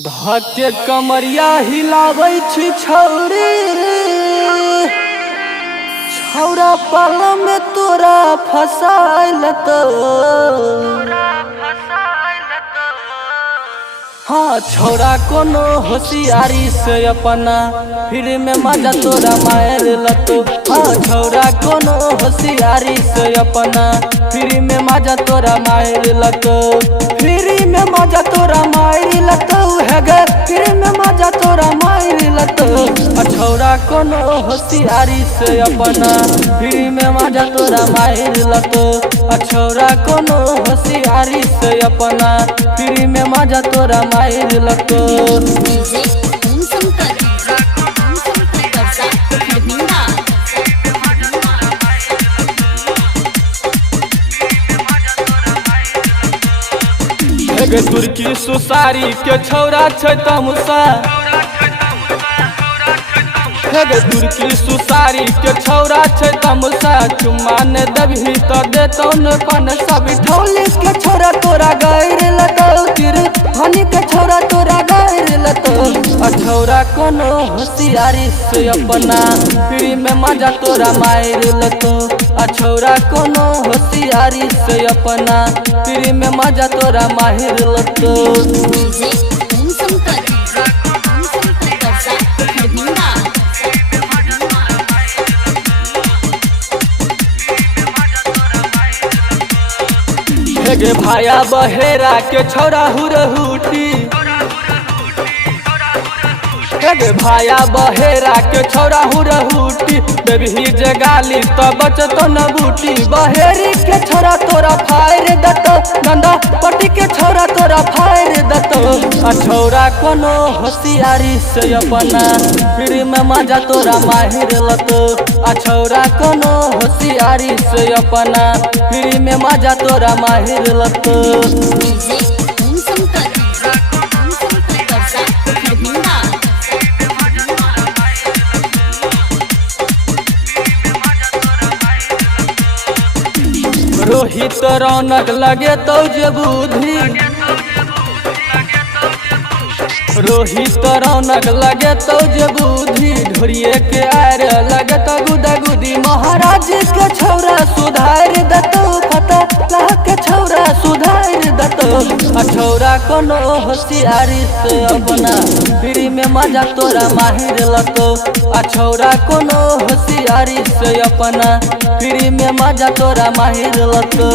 धके कमरिया हिलाबै छी छौरी छौरा पाल में तोरा फसाइल तो हाँ छौरा कोनो होशियारी से अपना फिर में मजा तोरा मार लतो। हाँ छौरा कोनो होशियारी से अपना फिर में मजा तोरा मार लतो। फिर में मजा तोरा मार लतो है गे फिर में मजा तोरा मार लतो। छौरा कोनो होशियारी से अपना फिर में मजा तोरा मार लतो। छौरा कोनो होशियारी से अपना फिर में मजा तोरा मार लतो। तुर्की सुसारी के छौरा छै तमुसा तुर्की सुसारी के छौरा छै तमुसा। चुम्मा ने दबही तो देतौ न पन सब ठौली के छौरा तोरा गैर लतो। तिर हनी के छौरा तोरा गैर लतो। छौरा कोनो होशियारी से अपना फिर में मजा तोरा मार लतो। छौरा कोनो होशियारी से अपना फिर में मजा तोरा मार लतो। गे भाया बहेरा के छौरा हुरहुटी गे भाया बहेरा के छौरा हुरहुटी। बेबी जगाली तो बचतो न बूटी। बहेरी के छौरा तोरा फायर दतो। गंदा पट्टी के छौरा तोरा फायर दतो। छौरा कोनो होशियारी से अपना फिर में मजा तोरा माहिर लतो। छौरा कोनो होशियारी से अपना फिर में मजा तोरा माहिर लतो। रोहित रौनक लगे तो जे बुद्धि रोहित रौनक लगे तो जे बुद्धि। ढोरिए के आर लगे तो गुदागुदी। महाराज के छौरा सुधार दतो। फतह के छौरा सुधार दतो। छौरा कोनो होशियारी से अपना फिर में मजा तोरा माहिर लतो। छौरा कोनो होशियारी से अपना फिर में मजा तोरा माहिर लतो।